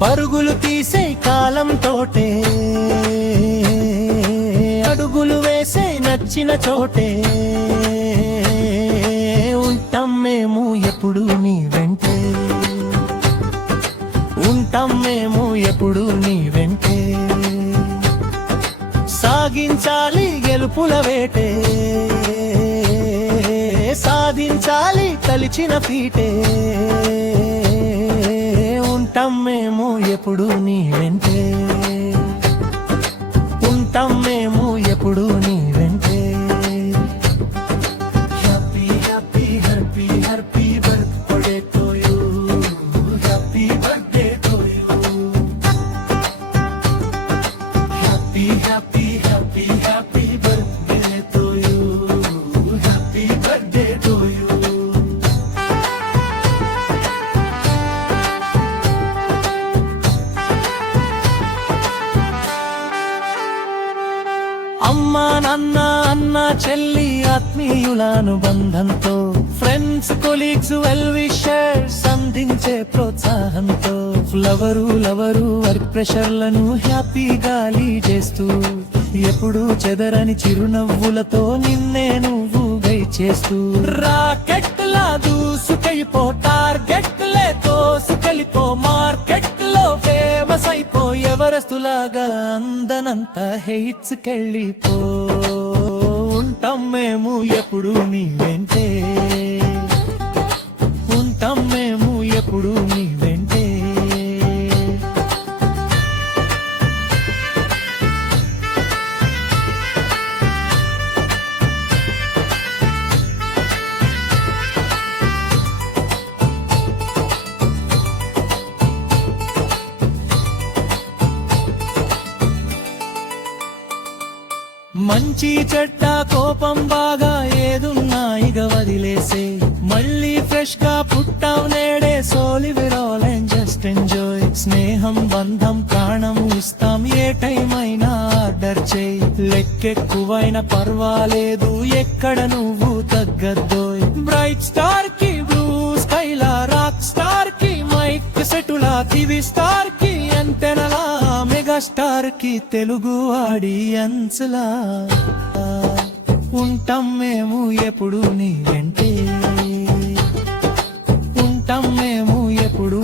పరుగులు తీసే కాలంతోటే అడుగులు వేసే నచ్చిన చోటే ఉంటాం మేము ఎప్పుడు నీ వెంటే ఉంటాం మేము ఎప్పుడు నీ వెంటే సాగించాలి గెలుపుల వేటే సాధించాలి తలిచిన ఫీటే ఉంటాం మేము ఎప్పుడు నీ వెంటే ఉంటాం మేము ఎప్పుడు నీ వెంటే happy happy happy happy birthday to you happy birthday to you happy happy happy happy birthday to you happy birthday to you అమ్మా నాన్న అన్న చెల్లి ఆత్మీయుల అనుబంధంతో ఫ్రెండ్స్ కొలీగ్స్ వెల్ విషర్స్ అందించే ప్రోత్సాహంతో లవరు వర్క్ ప్రెషర్లను హ్యాపీగా చేస్తూ ఎప్పుడు చెదరని చిరునవ్వులతో నిన్నే నువ్వు గై చేస్తూ రాకెట్లా దూసుకెళ్ళిపో టార్గెట్లే తోసుకెళ్ళిపో మార్కెట్ లో ఫేమస్ అయిపో ఎవరెస్తులాగా అందనంత హెయిట్స్ కెళ్ళిపో ఉంటాం మేము ఎప్పుడు నీ వెంటే ఉంటాం మేము ఎప్పుడు నీ వెంటే మంచి చెడ్డ కోపం బాగా ఏదున్నా ఇక వదిలేసే మళ్ళీ ఫ్రెష్ గా పుట్టావు నేడే Soli Viral and just enjoy స్నేహం బంధం ప్రాణం ఇస్తాం ఏ టైం అయినా ఆర్డర్ చేయి లెక్కెక్కువైనా పర్వాలేదు ఎక్కడ నువ్వు తగ్గద్దోయ్ బ్రైట్ స్టార్ కి బ్లూ స్కైలా రాక్ స్టార్ కి మైక్ సెటులా టీవీ స్టార్ కి ఎంతెనలా మెగా స్టార్ కి తెలుగు ఆడియన్స్ లా ఉంటాం మేము ఎప్పుడు నీ వెంటే ఉంటాం మేము ఎప్పుడు